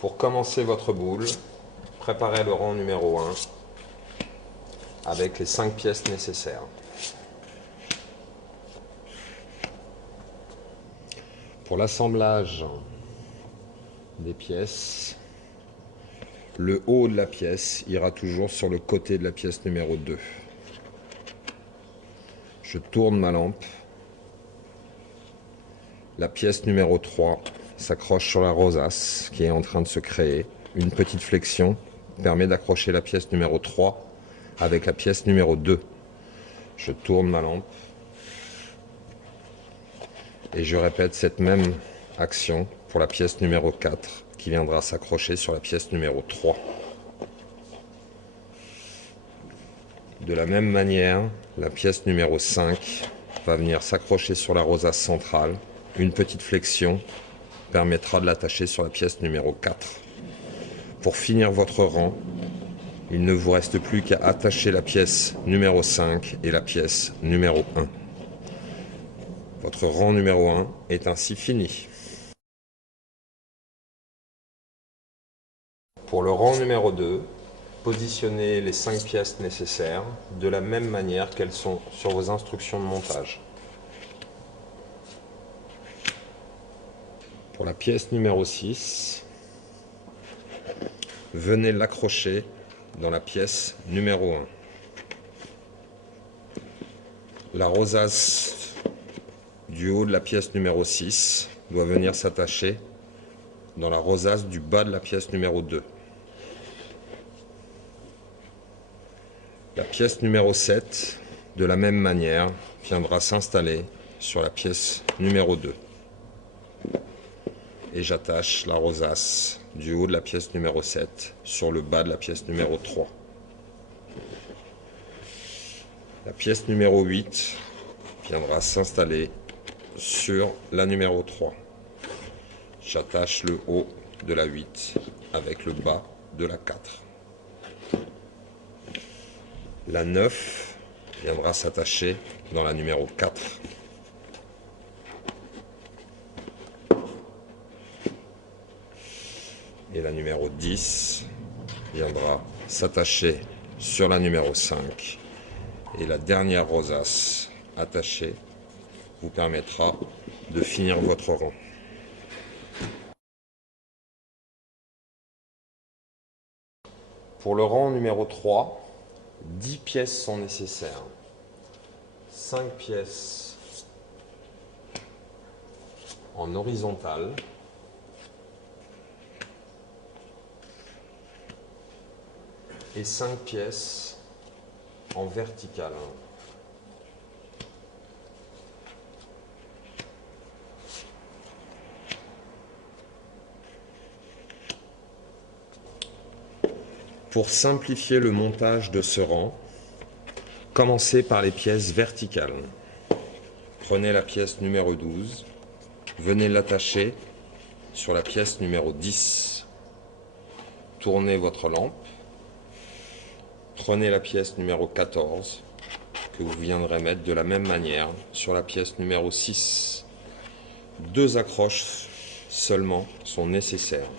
Pour commencer votre boule, préparez le rang numéro 1 avec les 5 pièces nécessaires. Pour l'assemblage des pièces, le haut de la pièce ira toujours sur le côté de la pièce numéro 2. Je tourne ma lampe. La pièce numéro 3 s'accroche sur la rosace qui est en train de se créer. Une petite flexion permet d'accrocher la pièce numéro 3 avec la pièce numéro 2. Je tourne ma lampe et je répète cette même action pour la pièce numéro 4 qui viendra s'accrocher sur la pièce numéro 3. De la même manière, la pièce numéro 5 va venir s'accrocher sur la rosace centrale. Une petite flexion permettra de l'attacher sur la pièce numéro 4. Pour finir votre rang, il ne vous reste plus qu'à attacher la pièce numéro 5 et la pièce numéro 1. Votre rang numéro 1 est ainsi fini. Pour le rang numéro 2, positionnez les 5 pièces nécessaires de la même manière qu'elles sont sur vos instructions de montage. Pour la pièce numéro 6, venez l'accrocher dans la pièce numéro 1. La rosace du haut de la pièce numéro 6 doit venir s'attacher dans la rosace du bas de la pièce numéro 2. La pièce numéro 7, de la même manière, viendra s'installer sur la pièce numéro 2. Et j'attache la rosace du haut de la pièce numéro 7 sur le bas de la pièce numéro 3. La pièce numéro 8 viendra s'installer sur la numéro 3. J'attache le haut de la 8 avec le bas de la 4. La 9 viendra s'attacher dans la numéro 4. Et la numéro 10 viendra s'attacher sur la numéro 5. Et la dernière rosace attachée vous permettra de finir votre rang. Pour le rang numéro 3, 10 pièces sont nécessaires. 5 pièces en horizontale. Et 5 pièces en verticale. Pour simplifier le montage de ce rang, commencez par les pièces verticales. Prenez la pièce numéro 12, venez l'attacher sur la pièce numéro 10. Tournez votre lampe. Prenez la pièce numéro 14 que vous viendrez mettre de la même manière sur la pièce numéro 6. 2 accroches seulement sont nécessaires.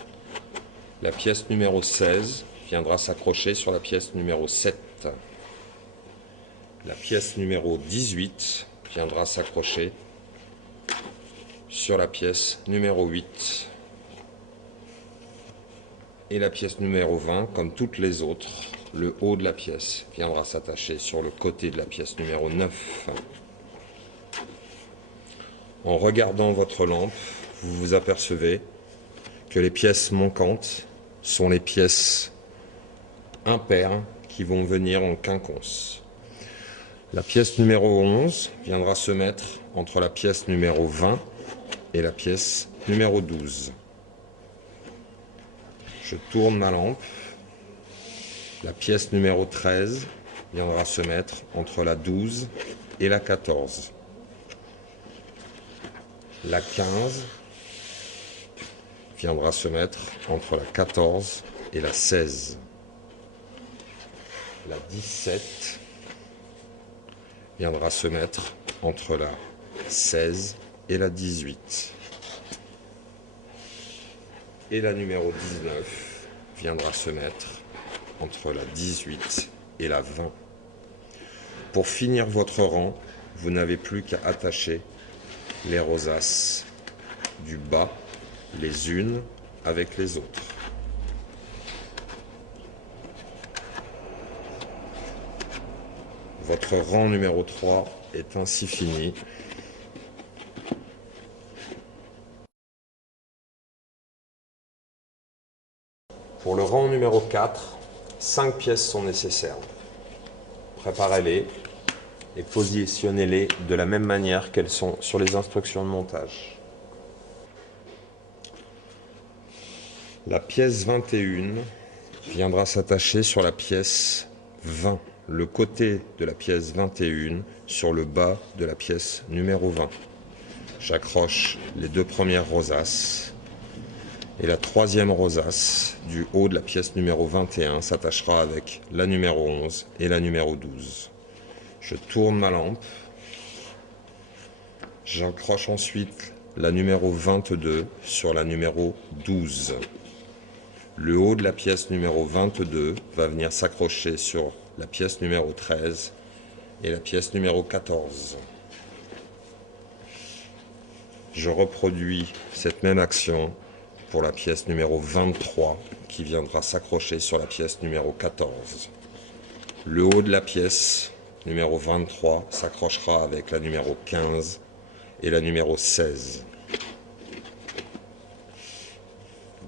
La pièce numéro 16 viendra s'accrocher sur la pièce numéro 7. La pièce numéro 18 viendra s'accrocher sur la pièce numéro 8. Et la pièce numéro 20, comme toutes les autres, le haut de la pièce viendra s'attacher sur le côté de la pièce numéro 9. En regardant votre lampe, vous vous apercevez que les pièces manquantes sont les pièces impaires qui vont venir en quinconce. La pièce numéro 11 viendra se mettre entre la pièce numéro 20 et la pièce numéro 12. Je tourne ma lampe. La pièce numéro 13 viendra se mettre entre la 12 et la 14. La 15 viendra se mettre entre la 14 et la 16. La 17 viendra se mettre entre la 16 et la 18. et la numéro 19 viendra se mettre entre la 18 et la 20. Pour finir votre rang, vous n'avez plus qu'à attacher les rosaces du bas les unes avec les autres. Votre rang numéro 3 est ainsi fini. Pour le rang numéro 4, 5 pièces sont nécessaires. Préparez-les et positionnez-les de la même manière qu'elles sont sur les instructions de montage. La pièce 21 viendra s'attacher sur la pièce 20, le côté de la pièce 21 sur le bas de la pièce numéro 20. J'accroche les 2 premières rosaces et la 3e rosace du haut de la pièce numéro 21 s'attachera avec la numéro 11 et la numéro 12. Je tourne ma lampe, j'accroche ensuite la numéro 22 sur la numéro 12. Le haut de la pièce numéro 22 va venir s'accrocher sur la pièce numéro 13 et la pièce numéro 14. Je reproduis cette même action pour la pièce numéro 23 qui viendra s'accrocher sur la pièce numéro 14. Le haut de la pièce numéro 23 s'accrochera avec la numéro 15 et la numéro 16.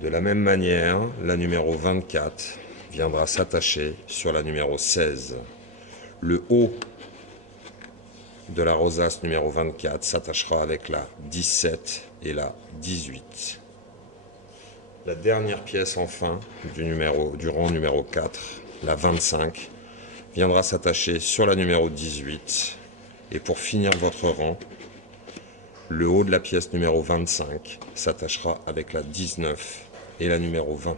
De la même manière, la numéro 24 viendra s'attacher sur la numéro 16. Le haut de la rosace numéro 24 s'attachera avec la 17 et la 18. La dernière pièce enfin du rang numéro 4, la 25, viendra s'attacher sur la numéro 18. Et pour finir votre rang, le haut de la pièce numéro 25 s'attachera avec la 19 et la numéro 20.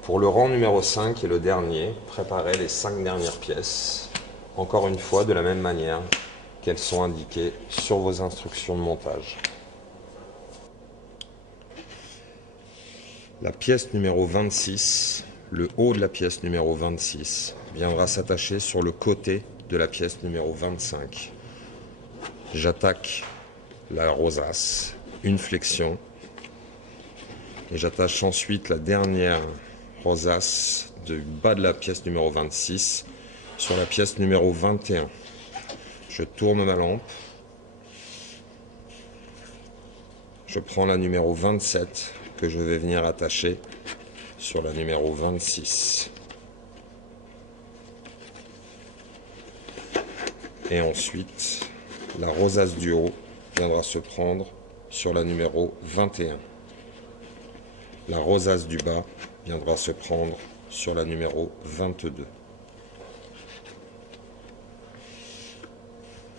Pour le rang numéro 5 et le dernier, préparez les 5 dernières pièces, encore une fois de la même manière qu'elles sont indiquées sur vos instructions de montage. La pièce numéro 26, le haut de la pièce numéro 26, viendra s'attacher sur le côté de la pièce numéro 25. J'attaque la rosace, une flexion, et j'attache ensuite la dernière rosace du bas de la pièce numéro 26 sur la pièce numéro 21. Je tourne ma lampe, je prends la numéro 27 que je vais venir attacher sur la numéro 26. Et ensuite, la rosace du haut viendra se prendre sur la numéro 21. La rosace du bas viendra se prendre sur la numéro 22.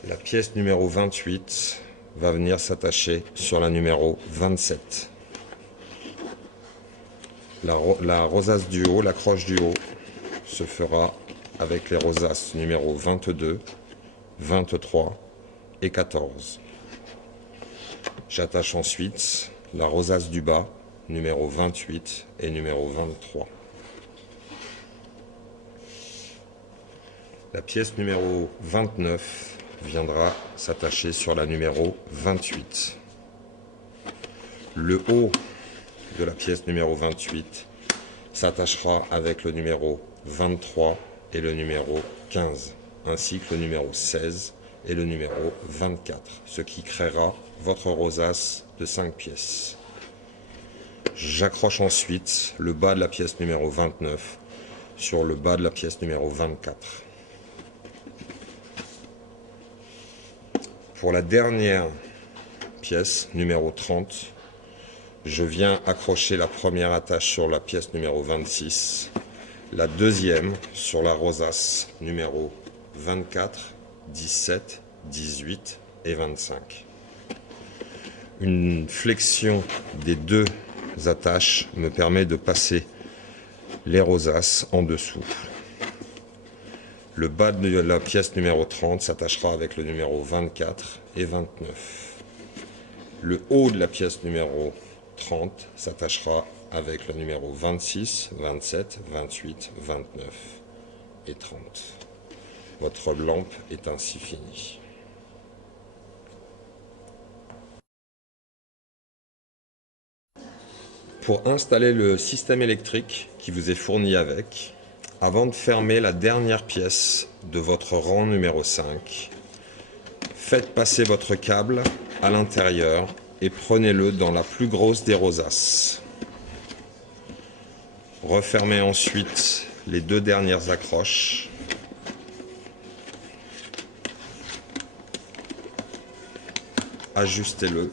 La pièce numéro 28 va venir s'attacher sur la numéro 27. La rosace du haut, la croche du haut, se fera avec les rosaces numéro 22, 23 et 14. J'attache ensuite la rosace du bas, numéro 28 et numéro 23. La pièce numéro 29 viendra s'attacher sur la numéro 28. Le haut de la pièce numéro 28 s'attachera avec le numéro 23 et le numéro 15, ainsi que le numéro 16 et le numéro 24, ce qui créera votre rosace de 5 pièces. J'accroche ensuite le bas de la pièce numéro 29 sur le bas de la pièce numéro 24. Pour la dernière pièce, numéro 30, je viens accrocher la première attache sur la pièce numéro 26, la deuxième sur la rosace numéro 24, 17, 18 et 25. Une flexion des deux attaches me permet de passer les rosaces en dessous. Le bas de la pièce numéro 30 s'attachera avec le numéro 24 et 29. Le haut de la pièce numéro 30 s'attachera avec le numéro 26, 27, 28, 29 et 30. Votre lampe est ainsi finie. Pour installer le système électrique qui vous est fourni avec, avant de fermer la dernière pièce de votre rang numéro 5, faites passer votre câble à l'intérieur et prenez-le dans la plus grosse des rosaces. Refermez ensuite les deux dernières accroches. Ajustez-le